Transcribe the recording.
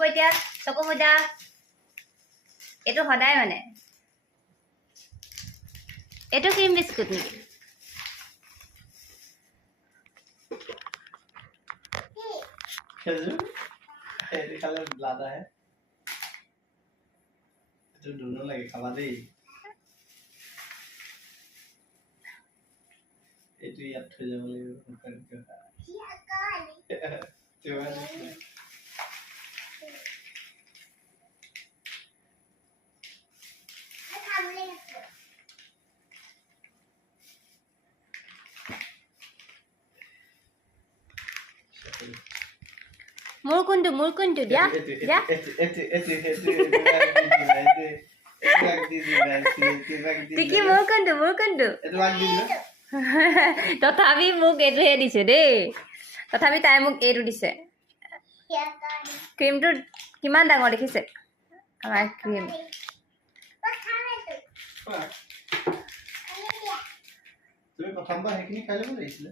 এতিয়া চকু মোজা এইটো সদায় মানে এইটো ক্ৰীম বিস্কুট নেকি ये खाले लादा है तो दोनों लगे खावा दे ये तो याद हो जाए वाले कर क्या মোৰ কোনটো দিয়া দিয়া টিকি মোৰ কোনটো তথাপি মোক এইটোহে দিছে দেই তথাপি তাই মোক এইটো দিছে ক্ৰীমটো কিমান ডাঙৰ দেখিছে আমাৰ ক্ৰীম তুমি প্ৰথমবাৰ সেইখিনি খাই ল'ব লাগিছিলে